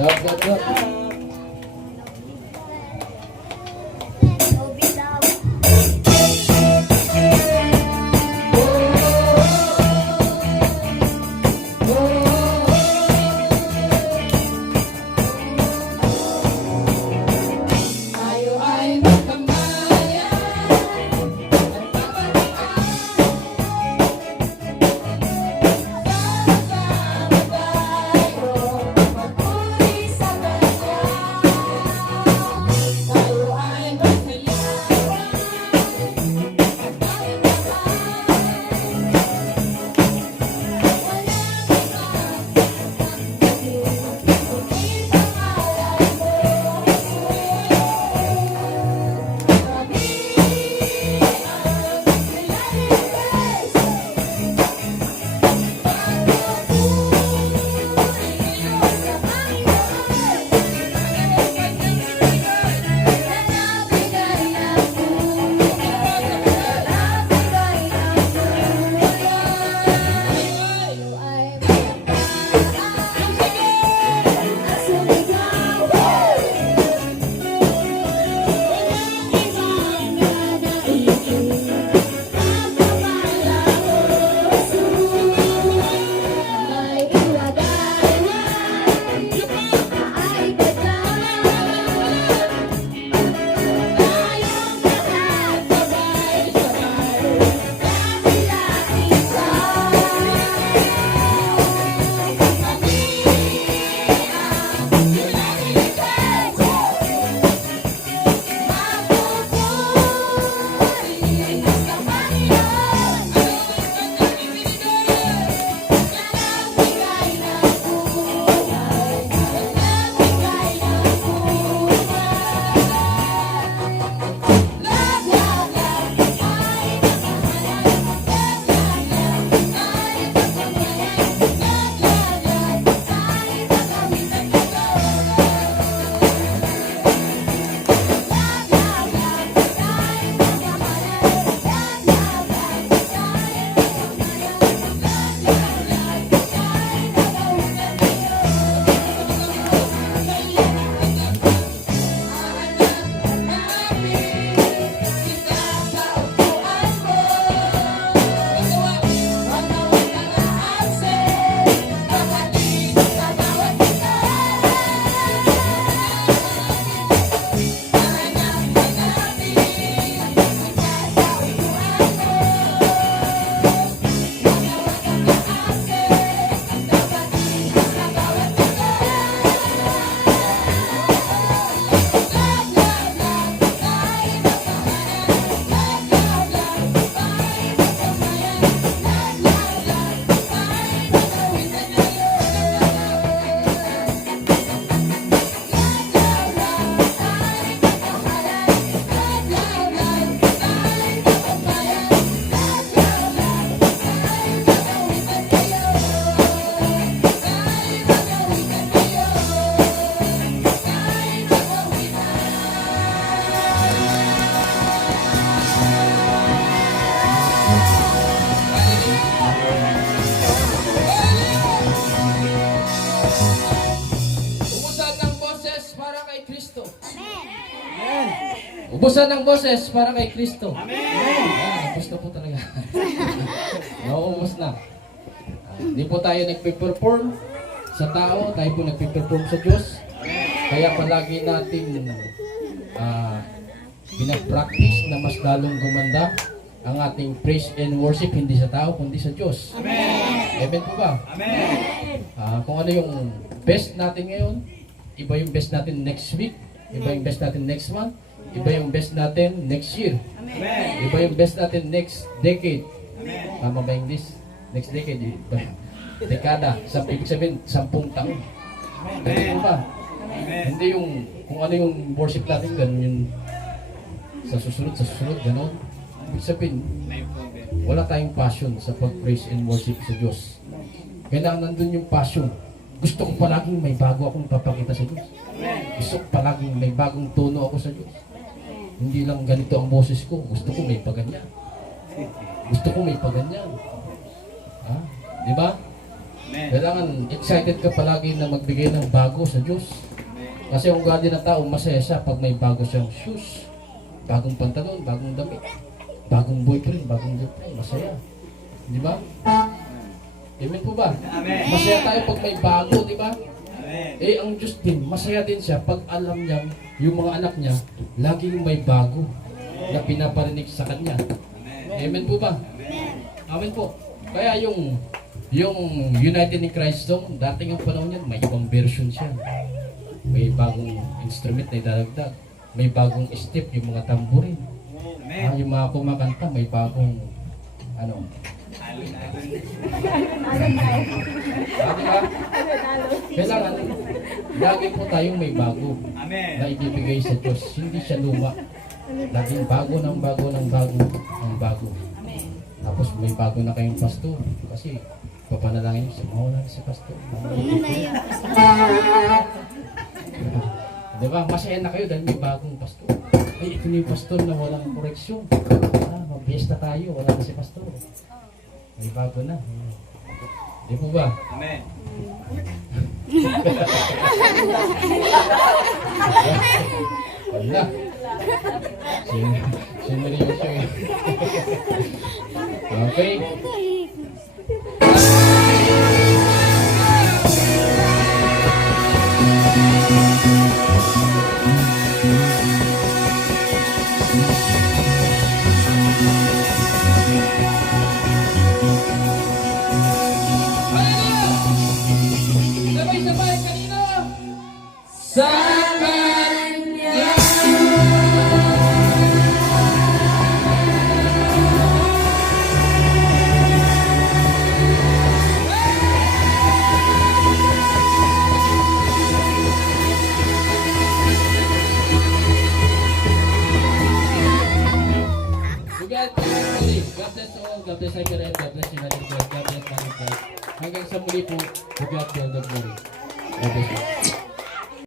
Love. Ubusan ng boses para kay Kristo. Amen. Ubus na po talaga. Nauubos na. Hindi po tayo nagpe-perform sa tao, tayo po nagpe-perform sa Diyos. Kaya palagi natin pinapractice na mas lalong gumanda ang ating praise and worship, hindi sa tao, kundi sa Diyos. Amen. Amen po ba? Amen. Kung ano yung best natin ngayon, iba yung best natin next week, iba yung best natin next month, iba yung best natin next year. Amen. Iba yung best natin next decade. Amen. Tama ba yung this? Next decade, dekada. Ibig sabihin, 10 taon. Amen. Ba? Amen. Hindi yung, kung ano yung worship natin, ganun yung sa susunod, ganun. Ibig sabihin, wala tayong passion sa pag-praise and worship sa Diyos. Kailangan nandun yung passion. Gusto ko palaging may bago akong papakita sa Diyos. Gusto ko palaging may bagong tono ako sa Diyos. Hindi lang ganito ang boses ko. Gusto ko may paganyan. Gusto ko may paganyan. Ha? Di ba? Kailangan excited ka palagi na magbigay ng bago sa Diyos. Kasi ang ugali ng tao, masaya siya pag may bago siyang shoes, bagong pantalon, bagong damit, bagong boyfriend, bagong girlfriend. Masaya. Di ba? Amen po ba? Masaya tayo pag may bago, di ba? Eh, ang Diyos din, masaya din siya pag alam niya, yung mga anak niya, laging may bago na pinaparinig sa kanya. Amen po ba? Amen po. Kaya yung United in Christ song, dating ang panahon niyan, may ibang version siya. May bagong instrument na idadagdag. May bagong step, yung mga tamborin. Yung mga kumakanta, may bagong, ano, diba? Kailangan, lagi po tayong may bago na ibibigay sa Diyos. Hindi siya luma. Laging bago ng bago ng bago ng bago. Tapos may bago na kayong pastor. Kasi papanalangin niyo, mawala si pastor. Diba? Masaya na kayo dahil may bagong pastor. Ay, ito na yung pastor na walang koreksyon. Mag-fiesta tayo, wala na si pastor. May bago na. Di po ba? Amen. Wala. Sineryoso eh. Okay. Sabay-sabay kanina. Sa Kanya. God bless all. God bless Everett. God bless United Church. God bless Manny Christ. Hanggang sa muli po, to God be all the glory. God bless you.